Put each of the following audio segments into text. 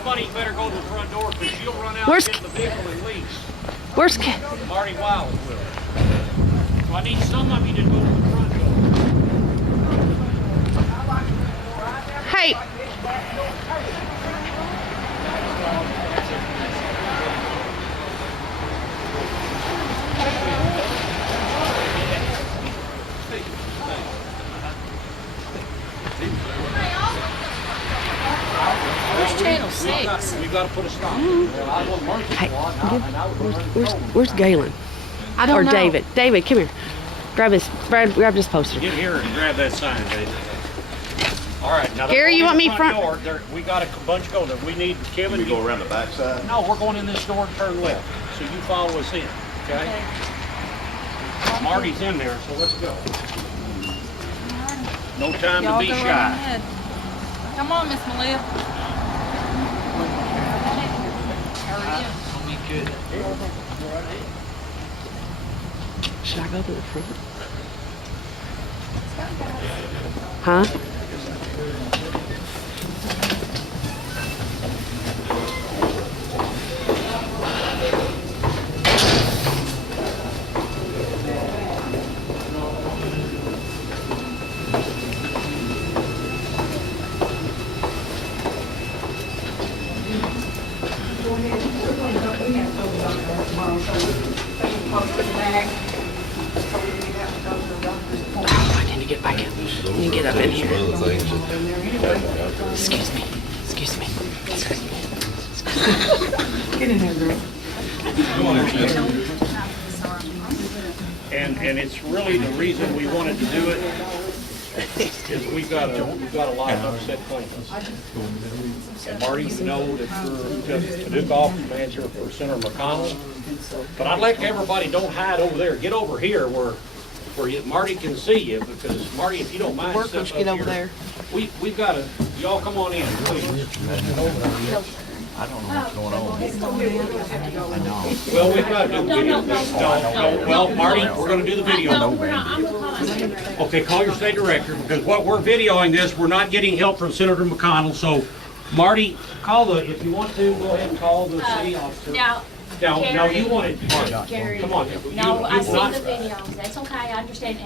Somebody better go to the front door because she'll run out Where's and get in the vehicle and leave. Where's Marty Wiles will. So I need some of you to go to the front door. Hey. Where's Channel 6? We've got to put a stop. Hey, where's Galen? I don't Or know. David? David, come here. Grab this poster. Get here and grab that sign, David. All right, now Gary, you want me front? door. We got a bunch going there. We need Kevin. You go around the back side? No, we're going in this door and turn left. So you follow us in, okay? Marty's in there, so let's go. No time to be shy. Come on, Miss Malia. Should I go to the front? Huh? Oh, I need to get back in. I need to get up in here. Excuse me. Excuse me. Excuse me. Get in there, girl. And it's really the reason we wanted to do it is we've got a lot of upset claimants. And Marty, you know that you're just Paducah office manager for Senator McConnell. But I'd like everybody, don't hide over there. Get over here where Marty can see you, because Marty, if you don't mind, Workers get over there. We've got to, y'all come on in, please. I don't know what's going on. I know. Well, we've got to do the video. No, well, Marty, we're going to do the video. Okay, call your state director, because what we're videoing this, we're not getting help from Senator McConnell. So, Marty, if you want to, go ahead and call the city officer. Now, you want it, Marty. Gary, Come on. no, I see the videos. That's okay. I understand,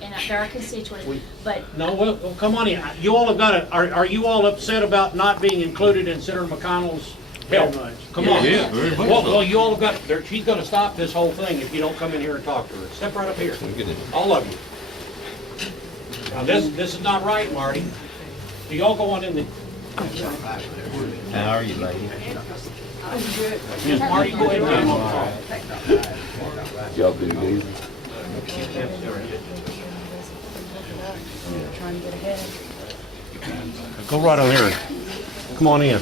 and they're a constituent. But No, well, come on in. You all have got to. Are you all upset about not being included in Senator McConnell's help? Come on. Yeah, very much Well, so. you all have got. She's going to stop this whole thing if you don't come in here and talk to her. Step right up here. All of you. Now, this is not right, Marty. Do y'all go on in the? How are you, lady? Yes, Marty, go ahead and get him on the phone. Y'all do good. Go right on here. Come on in.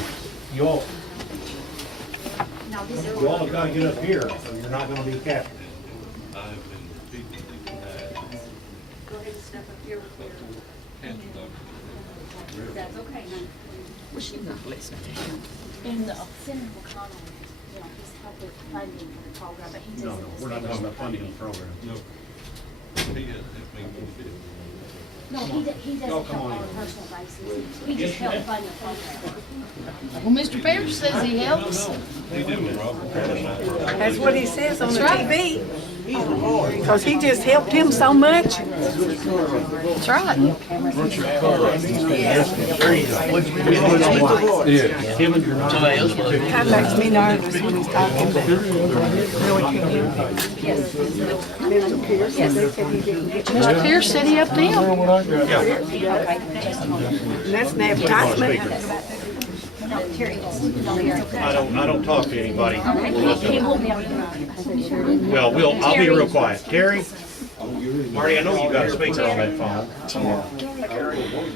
You all have got to get up here, or you're not going to be captured. go ahead and step up here with your. That's okay, honey. Well, she's not listening to him. And Senator McConnell, he's helped with funding for the program, but he doesn't. We're not talking about funding the program. No, he doesn't help on a personal basis. He just helped fund the program. Well, Mr. Pierce says he helps. That's what he says on the That's right. TV. Because he just helped him so much. That's right. Kind of makes me nervous when he's talking, but really couldn't hear him. Mr. Pierce, they said he didn't get Mr. Pierce said he helped him. and that's an advertisement. I don't talk to anybody. He won't be able to. Well, I'll be real quiet. Terry? Marty, I know you got a speaker on that phone.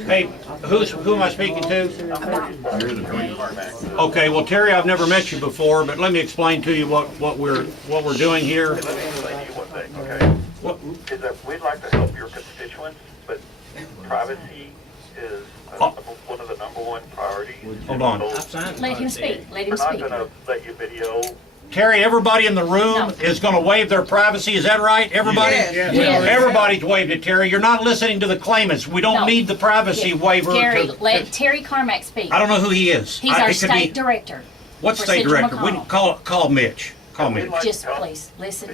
Hey, who am I speaking to? Okay, well, Terry, I've never met you before, but let me explain to you what we're doing here. Let me explain to you one thing, okay? Is that we'd like to help your constituents, but privacy is one of the #1 priorities. Hold on. Let him speak. Let him We're not speak. gonna let you video Terry, everybody in the room No. is gonna waive their privacy, is that right? Everybody? Yes. Yes. Everybody's waived it, Terry. You're not listening to the claimants. We don't No. need the privacy waiver. Gary, to- let Terry Carmack speak. I don't know who he is. He's I- our it could be- state director. What for state Central director? We McConnell. call Mitch. Call We'd Mitch. like Just to help- please, listen.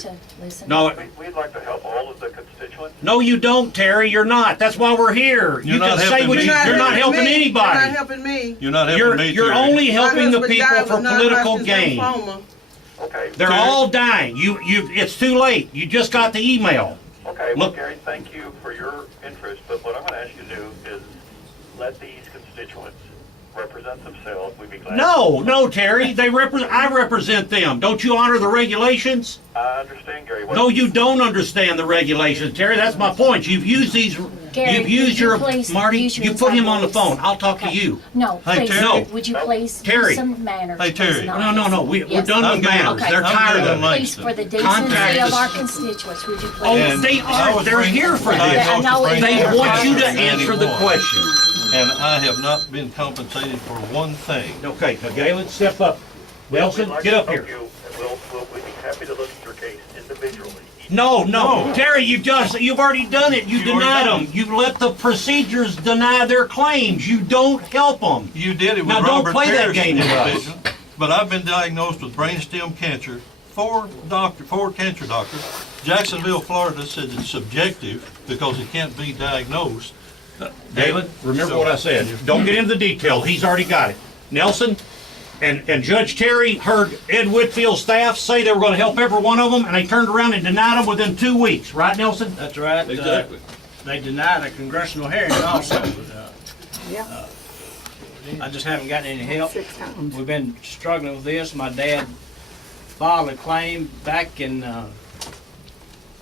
No, We'd like to help all of the constituents. no, you don't, Terry. You're not. That's why we're here. You You're not can say helping what me. you're not helping me. anybody. You're not helping me. You're not helping You're, me, you're Terry. only helping the My husband people died for with political non-Hodgkin's gain. lymphoma. Okay. They're Terry. all dying. It's too late. You just got the email. Okay, well, Look- Gary, thank you for your interest, but what I'm gonna ask you to do is let these constituents represent themselves. We'd be glad. No, Terry. I represent them. Don't you honor the regulations? I understand, Gary. No, you don't understand the regulations, Terry. That's my point. You've used these. Gary, You've used would you your please Marty. use your You put him inside on the voice? phone. I'll talk to Okay. you. No, Hey, please, Terry. would you please Terry. use some manners? Hey, Terry. please, not No. this. We're Yes. done I'm with getting- manners. Okay. They're tired of I'm it. Please, for the Contact decency of us. our constituents, would you please? Oh, And they I are. was They're bringing- here for I this. Yeah, I know was it. bringing They They're want you to privacy answer the 91. question. And I have not been compensated for one thing. Okay, now Galen, step up. Nelson, We'd like get to up help here. you, and we'd be happy to look at your case individually. No, Terry, you've already done it. You You've already denied done them. You've let the procedures deny their claims. You don't help them. You did it with Now, don't Robert play that Parrish game with us. individual, but I've been diagnosed with brainstem cancer. Four cancer doctors. Jacksonville, Florida said it's subjective because it can't be diagnosed. Galen, remember what I said. Don't get into the details. He's already got it. Nelson and Judge Terry heard Ed Whitfield's staff say they were going to help every one of them, and they turned around and denied them within 2 weeks. Right, Nelson? That's right. Exactly. They denied a congressional hearing also. Yeah, I just haven't gotten any help. 6 times. We've been struggling with this. My dad filed a claim back in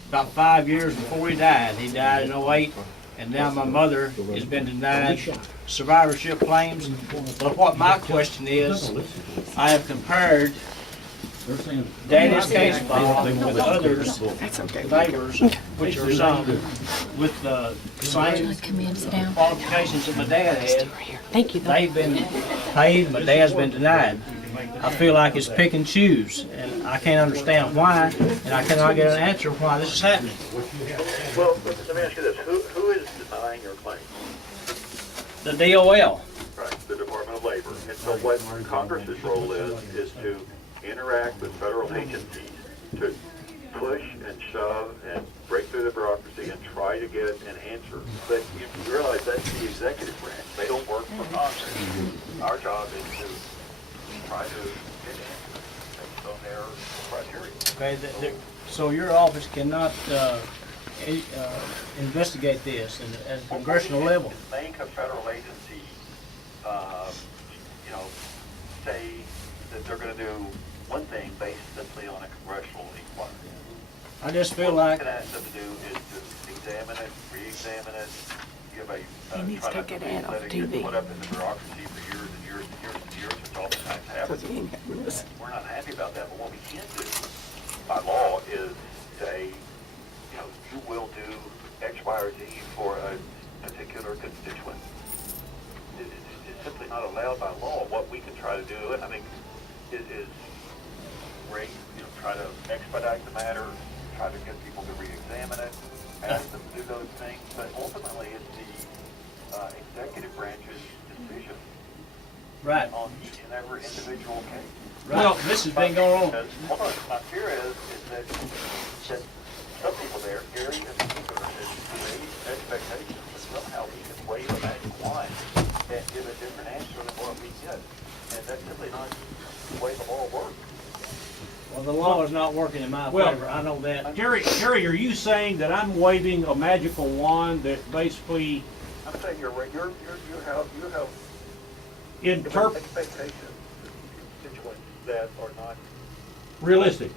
about 5 years before he died. He died in '08, and now my mother has been denied survivorship claims. But what my question is, I have compared Daddy's case file with others, That's okay. neighbors, which are some, with the same Come in, sit down. qualifications that my dad had. Thank you. They've been paid, my dad's been denied. I feel like it's pick and choose, and I can't understand why, and I cannot get an answer why this is happening. Well, let me ask you this, who is denying your claim? The DOL, Right, the Department of Labor. And so what Congress's role is to interact with federal agencies to push and shove and break through the bureaucracy and try to get an answer. But you realize that's the executive branch. They don't work for Congress. Our job is to try to get answers based on their criteria. okay, so your office cannot investigate this at a congressional level. Make a federal agency, say that they're going to do one thing based simply on a congressional inquiry. I just feel What like, you can ask them to do is to examine it, re-examine it, give a, He needs to try not take to that ad let off it get TV. put up in the bureaucracy for years and years and years and years, which oftentimes happens. Because he ain't got this. We're not happy about that, but what we can do by law is say, you will do X, Y, or Z for a particular constituent. It's simply not allowed by law. What we can try to do, and I think, is try to expedite the matter, try to get people to re-examine it, ask them to do those things, but ultimately it's the executive branch's decision right, on each and every individual case. well, this has been going on. Because, hold on, my fear is that some people there, Gary in particular, has raised expectations that somehow we can wave a magic wand and give a different answer than what we get. And that's simply not the way the law works. Well, the law is not working in my Well, favor, I know that. Terry, are you saying that I'm waving a magical wand that basically I'm saying you have interpret expectations of constituents that are not realistic?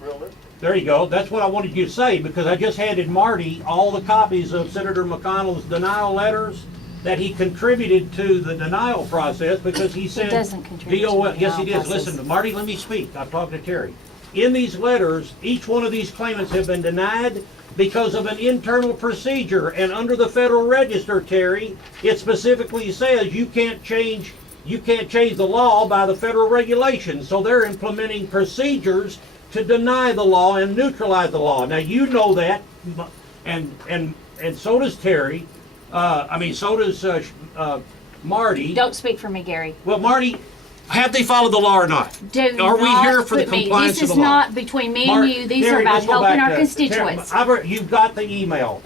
realistic. There you go. That's what I wanted you to say, because I just handed Marty all the copies of Senator McConnell's denial letters that he contributed to the denial process, because he said doesn't contribute to DOL. the Yes, he denial does. process. Listen, Marty, let me speak. I've talked to Terry. In these letters, each one of these claimants have been denied because of an internal procedure, and under the Federal Register, Terry, it specifically says you can't change you can't change the law by the federal regulations, so they're implementing procedures to deny the law and neutralize the law. Now, you know that, and so does Terry. So does Marty. Don't speak for me, Gary. Well, Marty, have they followed the law or not? Are we here for the compliance of the law? This is not between me and you. These are about helping our constituents. You've got the email.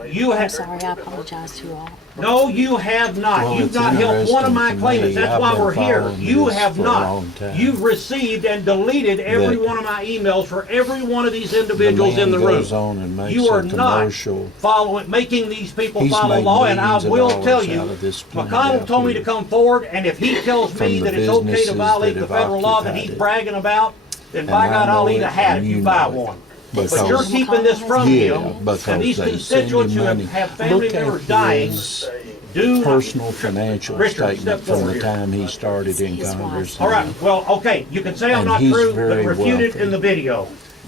I'm sorry, I apologize to all. No, you have not. Well, You've not helped one of my claimants. That's I've why been we're here. following You this have for a not. long time. You've received and deleted every That one of my emails for every one of these individuals in the room. goes on and makes You are a not commercial. making these people He's follow made law, and I millions of will tell dollars you, out of this plant McConnell out told me here. to come forward, and if he tells From me the that it's okay to businesses violate that the have federal law that he's occupied it. bragging about, then And by I God, I'll know eat a it, hat and if you you buy know it. one. Because But you're keeping this from him, because and these they constituents who send him have money. family Look at members dying his do. personal financial Richard, statement step from forward the here. time he started in Congress. All right, well, okay, you can say I'm And not he's true, but very refute it wealthy. in the video.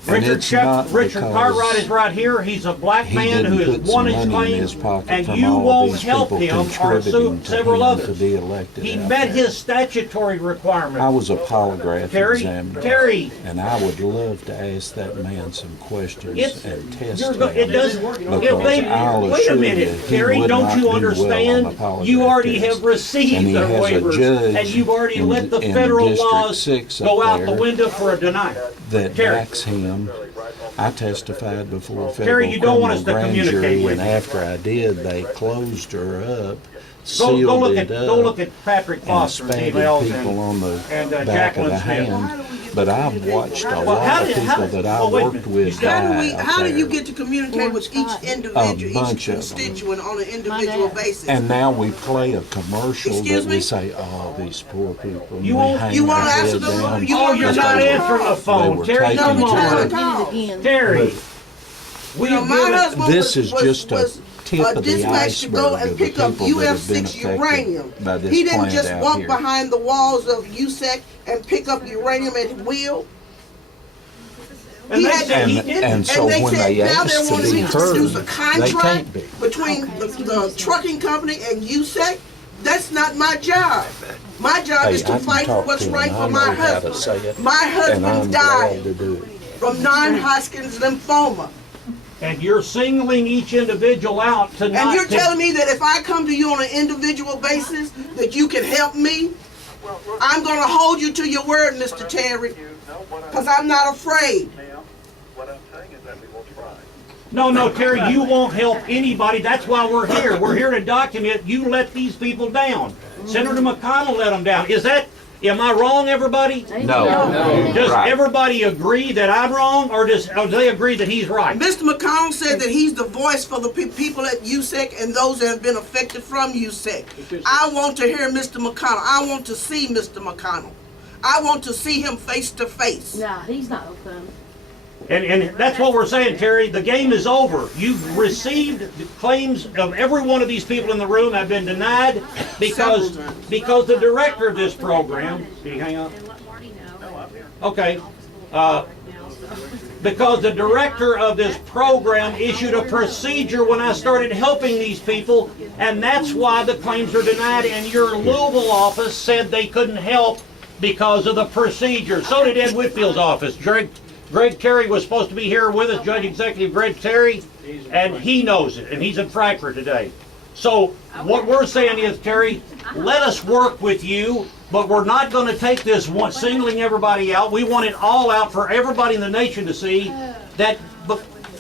And it's not Richard because Cartwright is right here. He's a black he man who didn't has put won some his money in claims, his pocket and from you all won't these help people him or contributing to several him others. to be elected He out met there. his statutory requirement. I was a polygraph Terry, examiner, Terry. and I would love to ask that man some questions It's, and test you're, him. it doesn't, if Because they, I'll wait a assure you, minute, he Terry, would don't not you do well understand? on the polygraph You already test. have received And he their has a waivers, judge and you've already in let the in federal District laws 6 go up out the there window for a denial. that Terry. backs him. I testified before a Terry, federal you don't want us criminal to grand communicate jury, with and you. after I did, they closed her up, Go sealed look it at, up, go look at Patrick and Foster's spanted emails people on the and back of Jacqueline the Smith. hand. But I've watched a Well, lot of people that I wait a worked minute. with die out How do you there. get to communicate with each individual, bunch each of them. constituent on an individual basis? And now we play a commercial Excuse that me? we say, "Oh, these poor people." and You we won't- hang you won't our answer head the down. phone? You Oh, won't you're answer not the answering the They phone, were Terry, taking come No, we're trying on. to call. Terry, we've My given, husband This is just a tip of the dispatched to go iceberg and of the pick up people that have been UF6 affected uranium. by this He didn't plant just out walk here. behind the walls of USEC and pick up uranium at will. and they had- said he And, didn't. and so And they when said they now ask they're to wanting be to heard, produce a they contract can't be. between the trucking company and USEC. That's not my job. My job Hey, is to I can fight for talk what's to him. right I for know my how to husband. say it, My and I'm husband glad died to do it. from non-Hodgkin's lymphoma. And you're singling each individual out to not. And you're to- telling me that if I come to you on an individual basis, that you can help me? I'm gonna hold you to your word, Mr. Terry, because I'm not afraid. Now, what I'm saying is that we will try. No, Terry, you won't help anybody. That's why we're here. We're here to document you let these people down. Senator McConnell let them down. Am I wrong, everybody? No. Does Right. everybody agree that I'm wrong, or do they agree that he's right? Mr. McConnell said that he's the voice for the people at USEC and those that have been affected from USEC. I want to hear Mr. McConnell. I want to see Mr. McConnell. I want to see him face to face. Nah, he's not open. And that's what we're saying, Terry. The game is over. You've received the claims of every one of these people in the room have been denied because the director of this program. Can you hang on? Okay. Because the director of this program issued a procedure when I started helping these people, and that's why the claims are denied. And your Louisville office said they couldn't help because of the procedure. So did Ed Whitfield's office. Greg Terry was supposed to be here with us, Judge Executive Greg Terry, and he knows it, and he's in Frankfurt today. So what we're saying is, Terry, let us work with you, but we're not going to take this one, singling everybody out. We want it all out for everybody in the nation to see that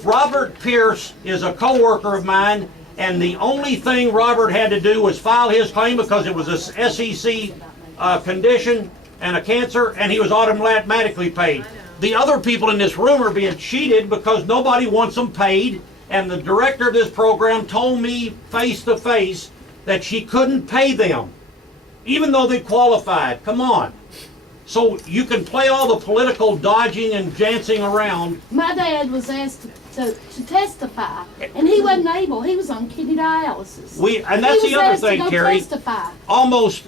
Robert Pierce is a co-worker of mine, and the only thing Robert had to do was file his claim because it was a SEC condition and a cancer, and he was automatically paid. The other people in this room are being cheated because nobody wants them paid, and the director of this program told me face to face that she couldn't pay them, even though they qualified. Come on. So you can play all the political dodging and dancing around. My dad was asked to testify, and he wasn't able. He was on kidney dialysis. And that's He the was other asked to thing, go Terry. testify.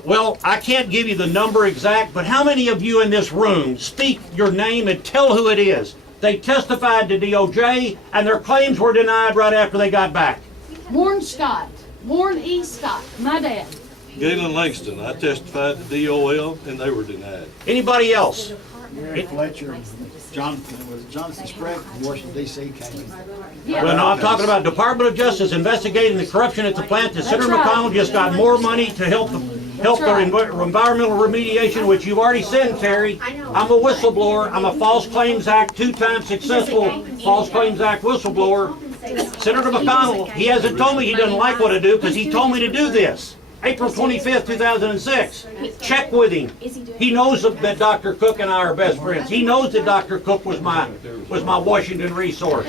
Well, I can't give you the number exact, but how many of you in this room speak your name and tell who it is? They testified to DOJ, and their claims were denied right after they got back. Warren Scott, Warren E. Scott, my dad. Galen Langston, I testified to DOL and they were denied. Anybody else? Mary Fletcher, Jonathan Sprague from Washington DC came in. Well, no, I'm talking about Department of Justice investigating the corruption at the plant. The Senator McConnell just got more money to help the environmental remediation, which you've already said, Terry. I'm a whistleblower. I'm a False Claims Act, 2-time successful False Claims Act whistleblower. Senator McConnell, he hasn't told me he doesn't like what I do because he told me to do this. April 25th, 2006. Check with him. He knows that Dr. Cook and I are best friends. He knows that Dr. Cook was my Washington resource.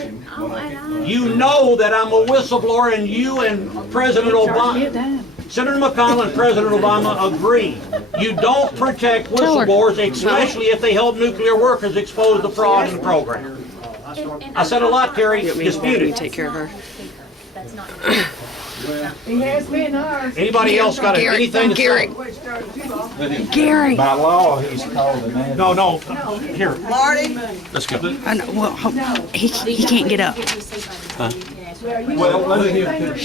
You know that I'm a whistleblower, and you and President Obama, Senator McConnell and President Obama agree. You don't protect whistleblowers, especially if they help nuclear workers expose the fraud in the program. I said a lot, Terry. Disputed. Take care of her. That's not. He has been ours. Anybody else got anything to say? Gary. By law, he's called an ad. No. Here, Marty, let's go. I know, well, he can't get up. Well, let me ask.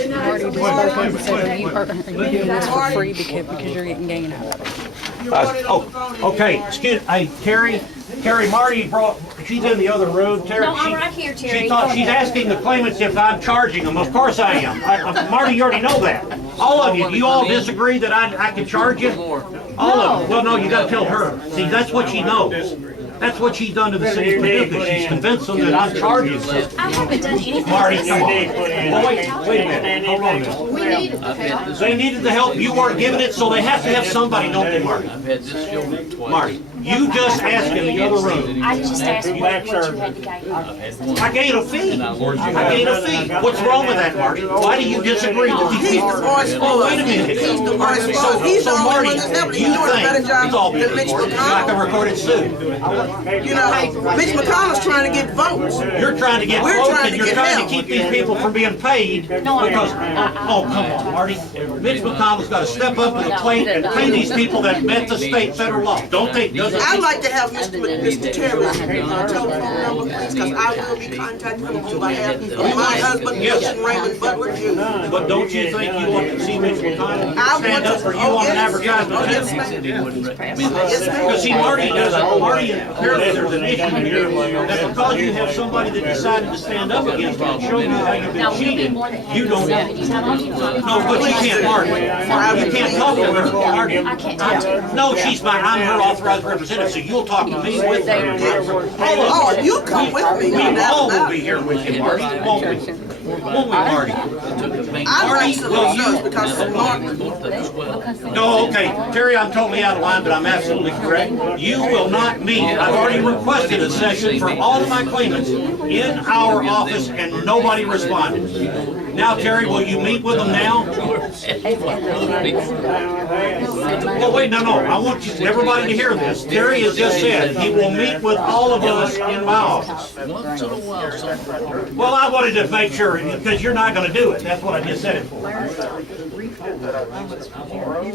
You are doing this for free because you're getting gain out of it. Okay, excuse, hey, Terry, Marty she's in the other room. Terry, No, I'm right here, Terry. She's asking the claimants if I'm charging them. Of course I am. Marty, you already know that. All of you, do you all disagree that I can charge you? All of them. Well, no, you gotta tell her. See, that's what she knows. That's what she's done to the city of Paducah. She's convinced them that I'm charging them. I haven't done anything. Marty, come on. Oh, wait a minute. Hold on a minute. We needed the help. They needed the help, you weren't giving it, so they have to have somebody, don't they, Marty? I've had this shown twice. Marty, you just asked in the other room. I just asked what you had to gain. I gave a fee. I gave a fee. What's wrong with that, Marty? Why do you disagree with these he's people? the voice for Oh, us. wait a minute. He's the voice for us. He's the So only Marty, one that's helping. you He's doing a better think, job it's all being than Mitch recorded, like a McConnell. recorded suit. You know, Mitch McConnell's trying to get votes. You're trying to get We're votes trying and to you're get trying to help. keep these people from being paid because, oh, come on, Marty. Mitch McConnell's got to step up to the plate and pay these people that met the state federal law. Don't they? Doesn't I'd he? like to have Mr. Terry's telephone number, please, because I will be contacting him on behalf of my husband, Wilson Raymond Butler Jr. But don't you think you want to see Mitch McConnell I stand want up to, for you on an yes, advertisement? yes, ma'am. Because see, Marty, apparently there's an issue here that because you have somebody that decided to stand up against it and show you how you've Now, been we'll be cheated, more than happy you to don't. sell it. How long you want? No, but you can't, Marty. You can't talk to her, Marty. I can't talk to her. No, I'm her authorized representative, so you'll talk to me with her. Oh, you come with me. We no doubt all will about be it. here with you, Marty, won't we? Won't we, Marty? I like some well, results because of Martin. No, okay, Terry, I'm totally out of line, but I'm absolutely correct. You will not meet. I've already requested a session for all of my claimants in our office, and nobody responded. Now, Terry, will you meet with them now? Well, wait, no, I want everybody to hear this. Terry has just said he will meet with all of us in my office. Well, I wanted to make sure, because you're not gonna do it. That's what I just said it for.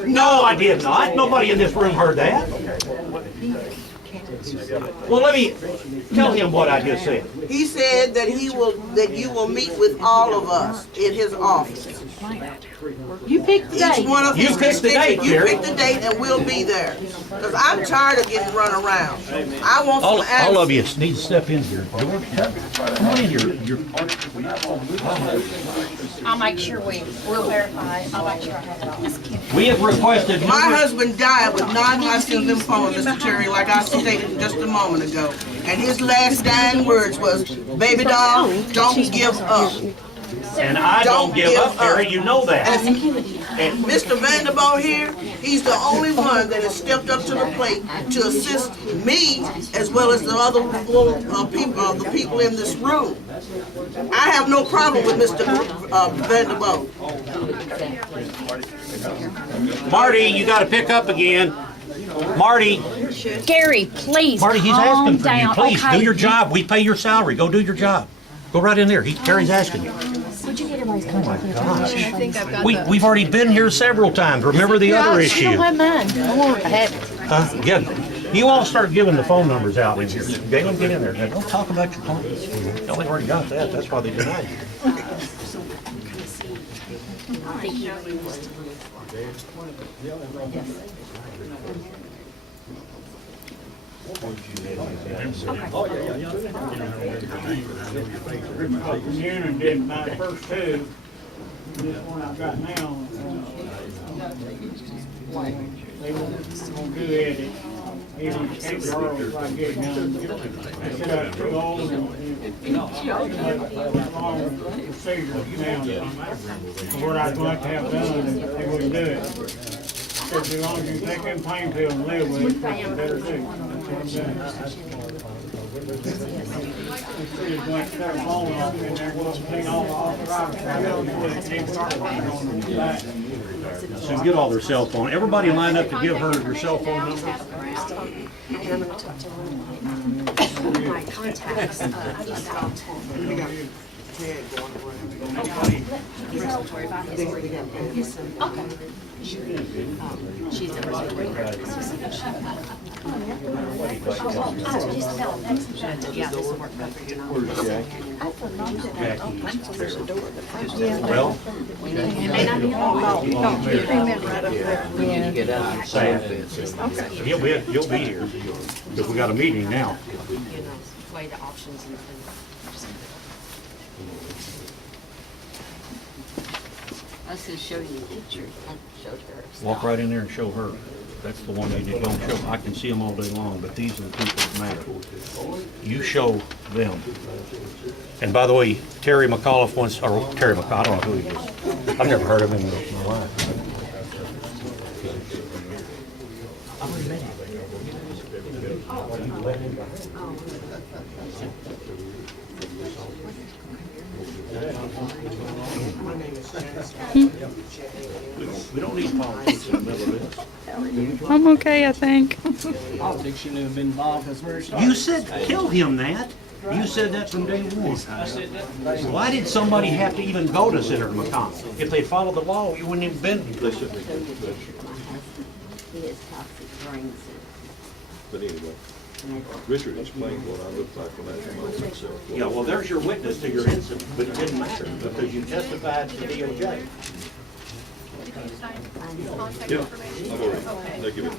No, I did not. Nobody in this room heard that. Well, let me tell him what I just said. He said that that you will meet with all of us in his office. You picked the Each date. one of You his pick the date, constituents, you Terry. pick the date and we'll be there. Because I'm tired of getting run around. I want some All answers. of you need to step in here. Come on in here. I'll make sure we'll verify it. I'll make sure I have it all. We have requested. My husband died with non-Hodgkin's lymphoma, Mr. Terry, like I stated just a moment ago. And his last dying words was, "Baby doll, don't give up." And I don't give up, Terry, you know that. And Mr. Vanderbilt here, he's the only one that has stepped up to the plate to assist me as well as the other the people in this room. I have no problem with Mr. Vanderbilt. Marty, you gotta pick up again. Marty, Gary, please he's calm asking for you. down. Please, Okay. do your job. We pay your salary. Go do your job. Go right in there. Terry's asking you. Would you get everybody's contact information? We've already been here several times. Remember the other You don't issue? have mine. I want to have it. Yeah. You all start giving the phone numbers out in here. Galen, get in there. Now, don't talk about your clients. No, they already got that. That's why they denied you. I think he really wants to leave. And did my first two, this one I've got now, they won't do it. Even if Charles, I get it done. I said I was too old and long procedure now. For what I'd like to have done, and they wouldn't do it. So as long as you take them pain pills and live with it, that's what you better do. That's what I'm doing. It's like their phone off and they're going to take all the arthritis. They start working on them back. So get all their cell phone. Everybody line up to give her your cell phone number. And I'm gonna talk to one. My contacts, I just talked to. Don't worry about his and his son. Okay. She's a really great. Just tell him next. Yeah, this will work perfect. Well, It may not be long. you'll be here, because we got a meeting now. You know, weigh the options and. I was gonna show you a picture. I showed her. Walk right in there and show her. That's the one you don't show. I can see them all day long, but these are the people that matter. You show them. And by the way, Terry McAuliffe wants, or Terry McAuliffe, I don't know who he is. I've never heard of him in my life. We don't need politics in the middle of this. I'm okay, I think. I think she knew have been involved as very You said, tell him that. You said that from day one. Why did somebody have to even go to Senator McConnell? If they followed the law, you wouldn't even been. He has toxic brain cells. But anyway, Richard explained what I looked like when I came out myself. Yeah, well, there's your witness to your incident, but it didn't matter because you testified to DOJ. Yeah, I've already, they give it.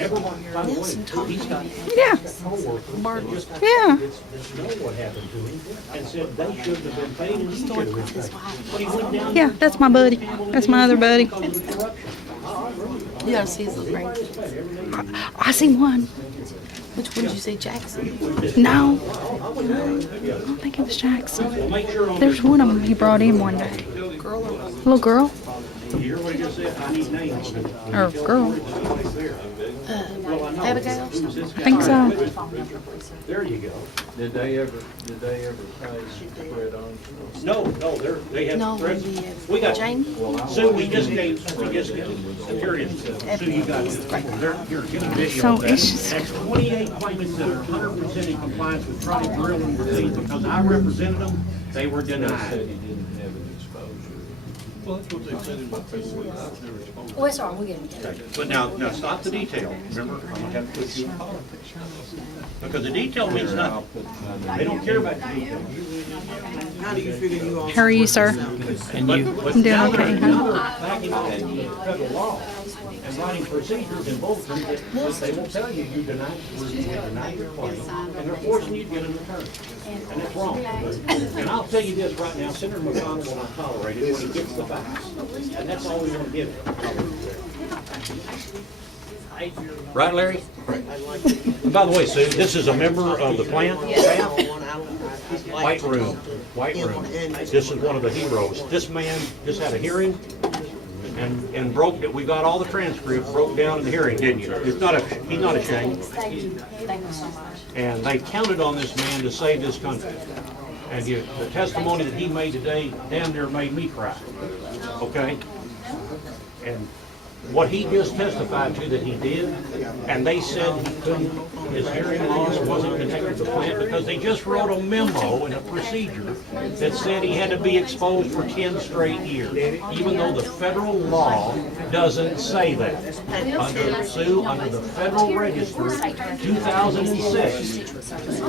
Everyone, by the way, he's got Yeah. coworkers that just Yeah. know what happened to him and said they shouldn't have been paid and he should have been paid. But he went down. Yeah, that's my buddy. That's my other buddy. You gotta see his little ring. I seen one. Which one did you say, Jackson? No. I don't think it was Jackson. There's one of them he brought in one day. Little girl? You hear what he just said? I need names. Or girl. Abigail? I think so. There you go. Did they ever pay Fred on? No, they have No, threats. we We got, Jamie? Sue, we just gave, here it is. Sue, you got it. Here, get a video So of that. it's just- That's 28 claimants that are 100% in compliance with trial, drill, and disease. Because I represented them, they were Said denied. he didn't have an exposure. Well, that's what they said in my paperwork. I've never exposed. Well, it's all right, we'll get him together. But now stop the detail. Remember, I'm gonna have to put you in politics. Because the detail means nothing. They don't care about the detail. How do you figure you all? How are you, sir? And you, But I'm doing now okay, they're huh? backing off federal law and writing procedures in bulletins that they won't tell you you denied your claim, and they're forcing you to get an attorney. And it's wrong. And I'll tell you this right now, Senator McConnell will not tolerate it when he gets the facts. And that's all we want to give him. Right, Larry? And by the way, Sue, this is a member of the plant staff. White room. This is one of the heroes. This man just had a hearing and broke it. We got all the transcripts, broke down in the hearing, didn't you? He's not ashamed. Thank you so much. And they counted on this man to save this country. And the testimony that he made today damn near made me cry. Okay? And what he just testified to that he did, and they said he couldn't, his hearing loss wasn't connected to the plant because they just wrote a memo and a procedure that said he had to be exposed for 10 straight years, even though the federal law doesn't say that. Under the Federal Register, 2006,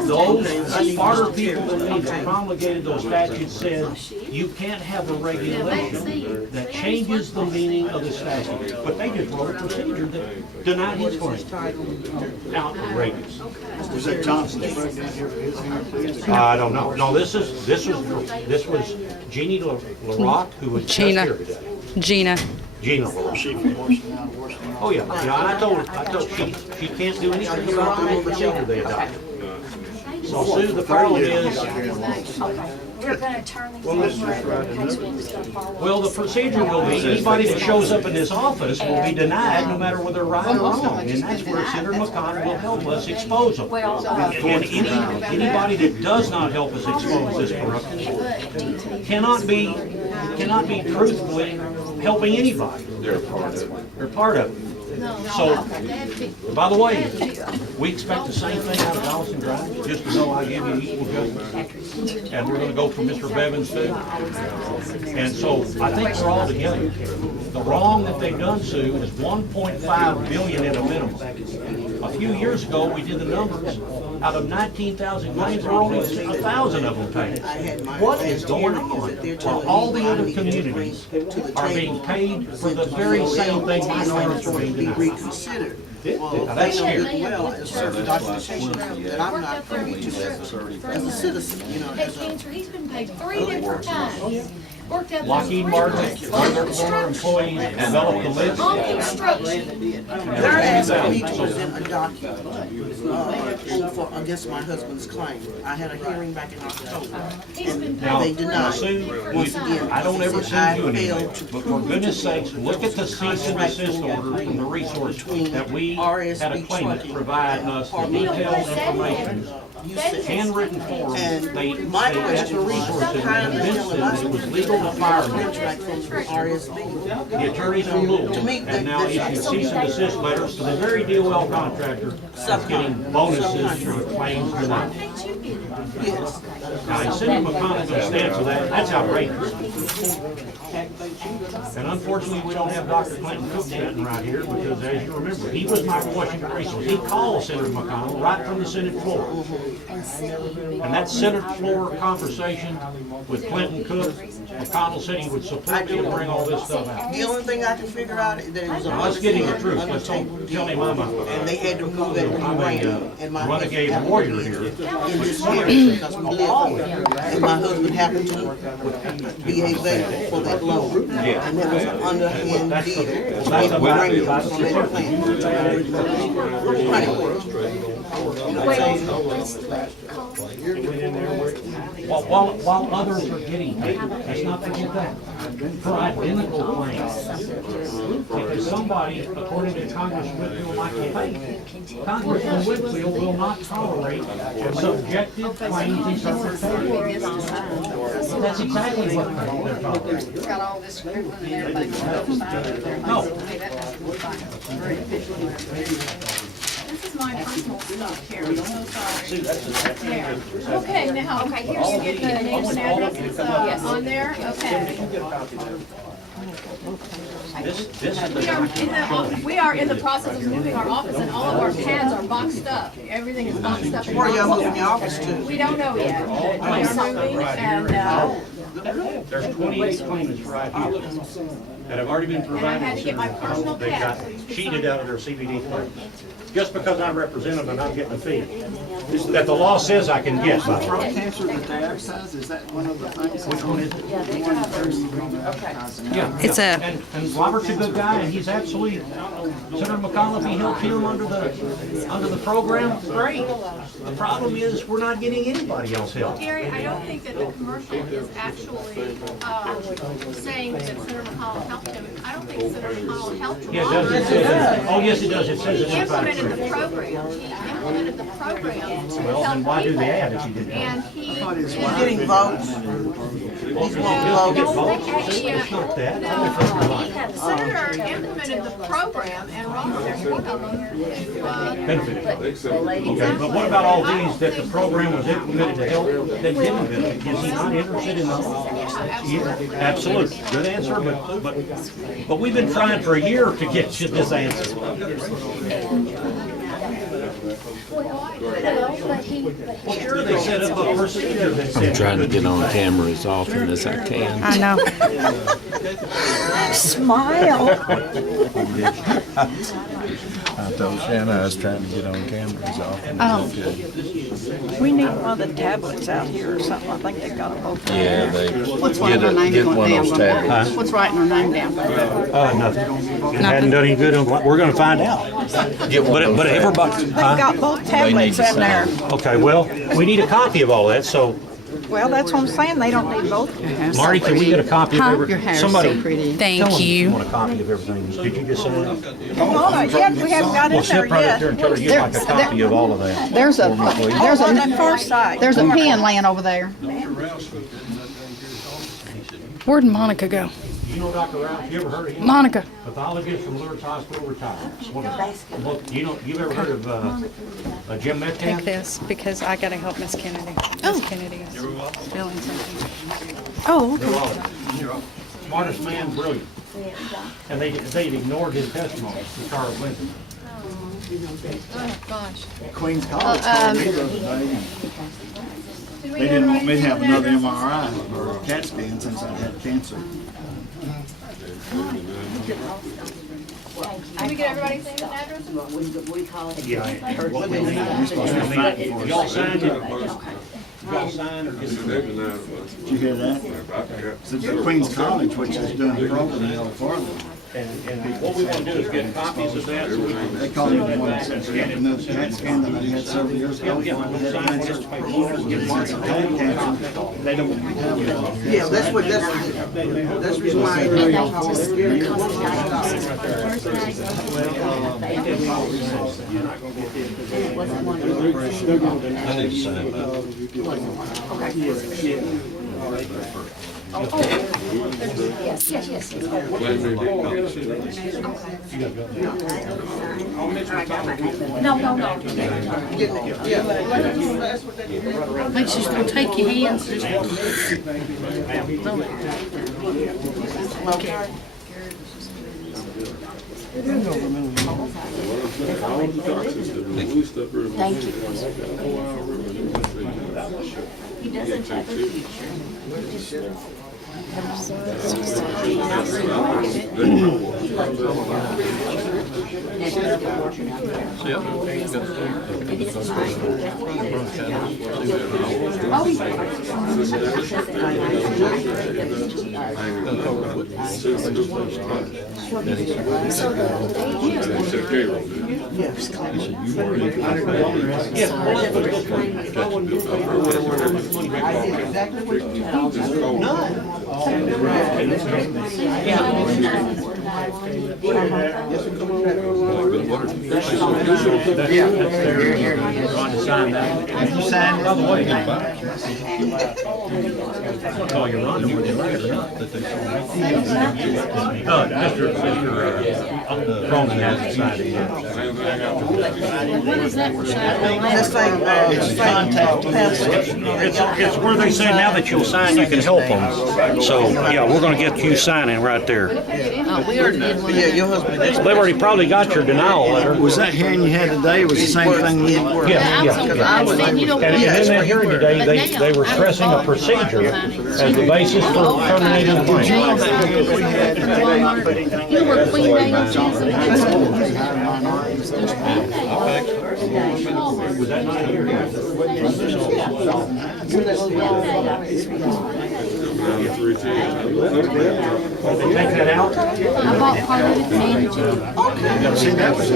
those smarter people than me that promulgated those statutes said you can't have a regulation that changes the meaning of the statute. But they just wrote a procedure that denied his claim. Outrageous. Was that Johnson Sprague down here for his hearing, please? I don't know. No, this was Jeannie LaRock, who was just here today. Gina. Gina LaRock. She from Washington, Washington. Oh, yeah. And I told her she can't do anything about the new procedure they adopted. So Sue, the problem is, We're gonna turn these over, in case we just don't follow. well, the procedure will be, anybody that shows up in this office will be denied, no matter whether they're right or wrong. And that's where Senator McConnell will help us expose them. And anybody that does not help us expose this corruption cannot be truthfully helping anybody. They're part of it. So, by the way, we expect the same thing out of Dawson Drive, just to know I give you equal justice. And we're gonna go for Mr. Bevins too. And so, I think we're all together. The wrong that they've done, Sue, is 1.5 billion at a minimum. A few years ago, we did the numbers. Out of 19,000 claims, there were only 1,000 of them paid. What is going on while all the other communities are being paid for the very same thing minorities are being denied? Reconsidered. Now, that's scary. Well, as certain documentation that I'm not privy to as a citizen, you know, Hey, as a Cancer, he's been paid 3 different times. Worked out Lockheed Martin, other former employees developed a list. on construction. They're asking me to present a document against my husband's claim. I had a hearing back in October, and Now, they denied. Sue, Once again, I don't ever they said send you an I email, failed to but for goodness sakes, look at the cease and desist order from the resource that we had a claimant providing us the detailed information. Handwritten forms, And they my had the question was, resources how and in the convinced hell them am I that it was supposed to legal to fire them. contract from RSB? The attorneys are ruled and now issue cease and desist letters to the very DOL contractor that's getting bonuses for the claims denied. Yes. Now, and Senator McConnell can stand for that. That's outrageous. And unfortunately, we don't have Dr. Clinton Cook sitting right here because, as you remember, he was my Washington resource. He called Senator McConnell right from the Senate floor. And that Senate floor conversation with Clinton Cook, McConnell said he would support me and bring all this stuff out. The only thing I can figure out is that it was a Now, let's get him the truth. on the Let's table tell him deal. I'm And they had to move that memorandum, and my husband renegade happened warrior to be here. in this hearing because we live here. And my husband happened to be a veteran for that loan. And that was an underhand deal to get the money from that plant. While others are getting paid, let's not forget that, for identical claims. Because somebody, according to Congressman Whitfield, might get paid. Congressman Whitfield will not tolerate subjective claims interpretation. That's exactly what they're tolerating. Got all this scribbling and everything. No. This is my personal stuff here, I'm so sorry. See, that's exactly There. Okay, now, okay, here's you get the names and addresses on there, okay. This is We are in the process of moving our office and all of our pads are boxed up. Everything is boxed up. Where y'all moving your office to? We don't know yet. We are moving and, there's 28 claimants right here that have already been provided. And I had to get my personal They got cat. cheated out of their CBD claims. Just because I represent them and I'm getting a fee that the law says I can get. By the Throat way. cancer that they advertise, is that one of the things? Which one is it? Yeah. It's a- And Robert's a good guy, and he's absolutely, Senator McConnell, if he helps him under the program, great. The problem is, we're not getting anybody else help. Gary, I don't think that the commercial is actually, saying that Senator McConnell helped him. I don't think Senator McConnell helped him. Yeah, it does. It says, oh, yes, it does. It says He it in fact. implemented the program. He implemented the program. Well, then why do the ad if you didn't? And he. He's getting votes. He's wanting votes. The senator implemented the program and Ron was one of them. Benefited. Okay, but what about all these that the program was implemented to help that didn't benefit? Is he not interested in those? Absolutely. Good answer, but we've been trying for a year to get you this answer. Sure, they set up a procedure that said. I'm trying to get on camera as often as I can. I know. Smile. I told Shanna I was trying to get on camera as often as I could. We need one of the tablets out here or something. I think they've got them both. Yeah, they What's writing our name get down? one of those tablets. What's writing our name down? Nothing. It hadn't done any good. We're going to find out. But everybody. They've got both tablets in there. Okay, well, we need a copy of all that, so. Well, that's what I'm saying. They don't need both. Marty, can we get a copy of everything? Somebody, pretty. Thank you. want a copy of everything. Did you just say that? No, not yet. We haven't got Well, in step there right up there yet. and tell her you'd like a copy of all of that. There's a, On that far side. there's a pen laying over there. Where'd Monica go? You know Dr. Rouse? You ever heard of him? Monica. Pathologist from Lewis Hospital, retired. You've ever heard of Jim Metcalf? Take this because I gotta help Miss Kennedy. Miss Kennedy is feeling something. Oh, okay. Smartest man, brilliant. And they'd ignored his testimony to Charles Lincoln. Oh, gosh. Queen's College called me the other day. They didn't want me to have another MRI or a CAT scan since I had cancer. Did we get everybody's name and address? Yeah. Y'all signed it? Y'all signed or just? Did you hear that? The Queen's College, which is doing the program in Florida. And what we want to do is get copies of that so we can. They call it one since we had another CAT scan that I had several years ago before I had cancer. Once I had cancer, they don't have it. Yeah, that's the reason why. I need to sign that. Yes. No. Make sure you take your hands. Thank you. He doesn't have a future. You signed By the way, oh, you're on. Mr. hasn't signed it yet. That's like, It's where they say now that you'll sign, you can help them. So, yeah, we're gonna get you signing right there. We already did one. yeah, your husband. They've already probably got your denial letter. Was that hearing you had today, was the same thing we? Yeah. I was saying, you don't And want in that hearing today, they were stressing a procedure as the basis for terminating the claim. You were Queen Anne's Was that not a hearing? They take that out? part of it, managing. See, that was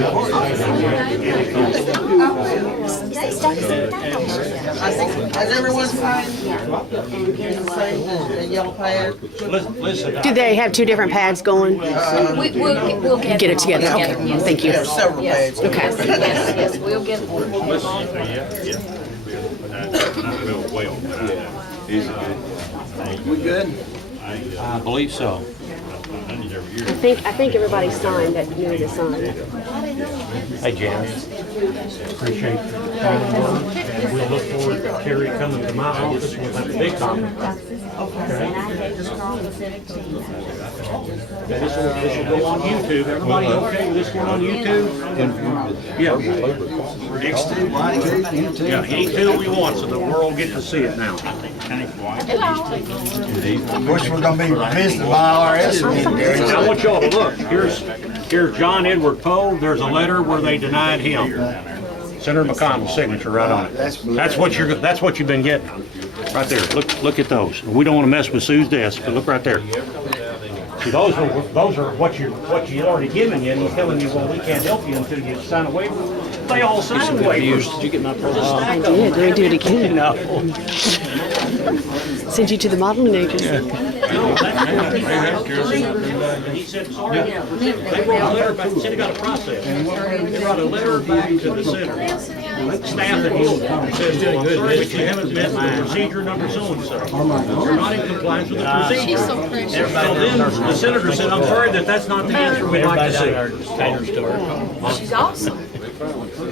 Has everyone signed? The yellow pad? Listen, Do they have two different pads going? We'll get Get it together. Okay, yes. thank you. There's several pads. Okay. Yes, we'll get it. We good? I believe so. I think everybody signed that needed to sign. Hey, Janice. Appreciate your time. We'll look forward to Terry coming to my office. We'll have a big conference. Okay. This will go on YouTube. Everybody okay with this one on YouTube? Yeah. X2, Y2, Yeah, anytime we want, so the world get to see it now. Of course, we're gonna be visited by IRS. I want y'all to look. Here's John Edward Poe. There's a letter where they denied him. Senator McConnell's signature right on it. That's what you've been getting. Right there. Look at those. We don't want to mess with Sue's desk, but look right there. See, those are what you already given you, and he's telling you, well, we can't help you until you sign a waiver. They all signed waivers. Did you get my profile? I did. Let me do it again. No. Send you to the modeling agency. He said, sorry, they wrote a letter back, said he got a process. They wrote a letter back to the center. Staff that he says, well, I'm sorry, but you haven't met the procedure number so-and-so. You're not in compliance with the procedure. So then the senator said, I'm sorry that's not the answer we'd like to see. She's awesome.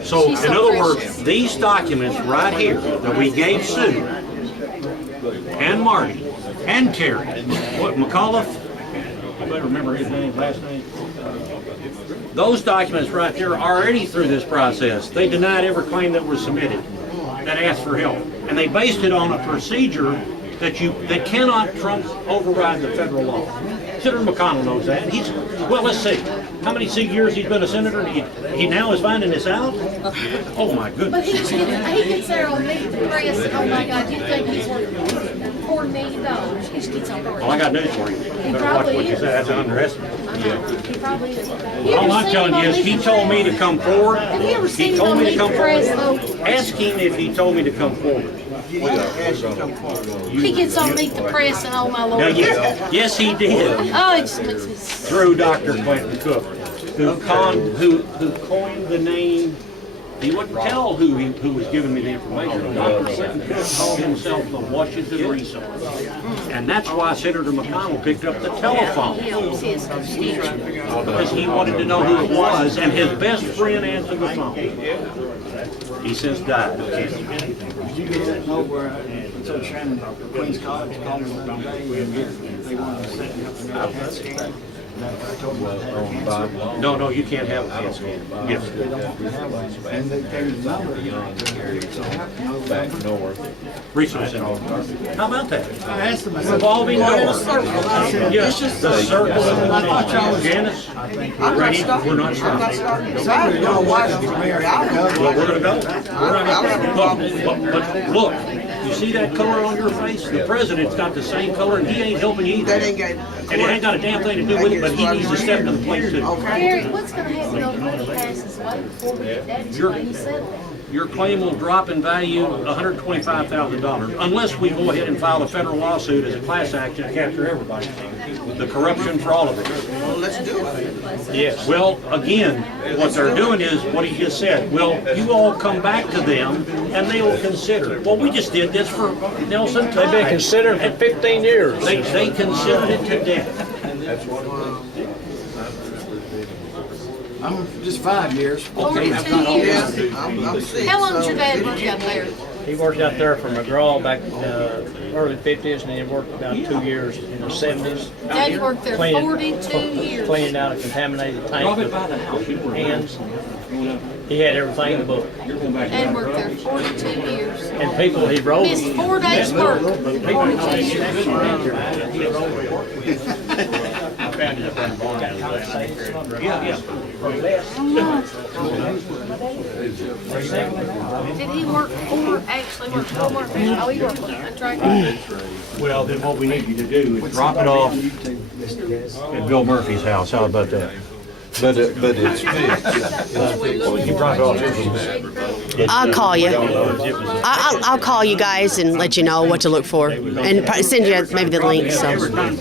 So, in other words, these documents right here that we gave Sue and Marty and Terry, what, McAuliffe? I better remember his name, last name. Those documents right there are already through this process. They denied every claim that was submitted that asked for help. And they based it on a procedure that cannot override the federal law. Senator McConnell knows that. Well, let's see. How many years he's been a senator? He now is finding this out? Oh my But goodness. he gets there on Meet the Press, and oh my God, you think he's worth $4 million? He just gets on board. Well, I got news for you. You better watch what you say. That's an underestimate. He probably is. All I'm telling you is he told me to come forward. Have you ever seen He him told on me to Meet come the Press? forward. Oh, Ask him if he told me to come forward. he gets on Meet the Press, and oh my Now, Lord. yes, he did. Oh, it just makes me sick. Through Dr. Clinton Cook, who coined the name. He wouldn't tell who was giving me the information. Dr. Clinton Cook called himself the Washington Resource. And that's why Senator McConnell picked up the telephone. Because he wanted to know who it was, and his best friend answered the phone. He since died of cancer. Did you get that note where so Shannon, Queen's College called me one day and they wanted to set me up another CAT scan? I told them I had a cancer. No, you can't have a CAT scan. Yes. They don't have one. And they gave the number. So how can you Back north. Resource Center. How about that? I asked them, I said, Revolving door. Yes. Yes, the circle of Janice, I'm not ready? starting. We're not I'm starting. starting. Sorry, y'all watching for Mary. Well, we're gonna go. But look, you see that color on your face? The president's got the same color, and he ain't helping you either. That ain't got. And it ain't got a damn thing to do with it, but he needs to step to the plate too. Gary, what's gonna happen on money passes away before we get that money settled? Your claim will drop in value $125,000 unless we go ahead and file a federal lawsuit as a class action to capture everybody. The corruption for all of it. Well, let's do it. Yes. Well, again, what they're doing is what he just said. Well, you all come back to them and they will consider. Well, we just did this for Nelson. They've been considering for 15 years. They considered it to death. I'm just 5 years. Okay, Over 2 years. Yes, I'm sick. How long did so- your dad work out there? He worked out there for McGraw back in the early 50s, and then he worked about 2 years in the 70s. Daddy worked there 42 years. Cleaning out a contaminated tank with hands. He had everything in the book. Dad worked there 42 years. And people he wrote. Missed 4 days work. 42 years. Yeah. Did he actually work for Murphy? Oh, he worked for a track. Well, then what we need you to do is drop it off at Bill Murphy's house. How about that? But it's fixed. Well, we can drop it off at I'll call you. I'll call you guys and let you know what to look for, and send you maybe the link. So. That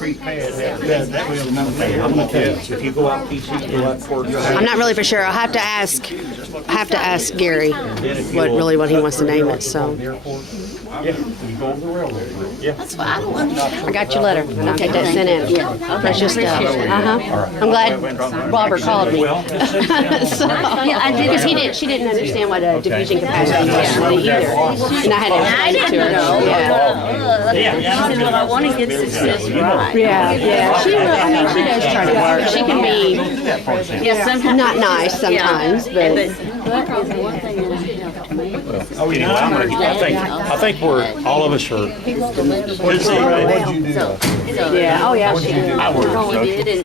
way another thing. I'm gonna tell you, if you go out PC, go out for I'm not really for sure. I'll have to ask. Gary what he wants to name it. So. Yeah, you go over the railroad. Yeah. That's what I don't understand. I got your letter. I'll get that sent in. Yeah. Precious stuff. I'm glad Robert called me. So, yeah, I did because she didn't understand what a diffusion capacity was really either, and I had to explain it to her. Yeah. She said, well, I want to get this right. Yeah. She does try to work. She can be not nice sometimes, but. Anyway, I think we're all of us are. Yeah. Oh yeah. She did.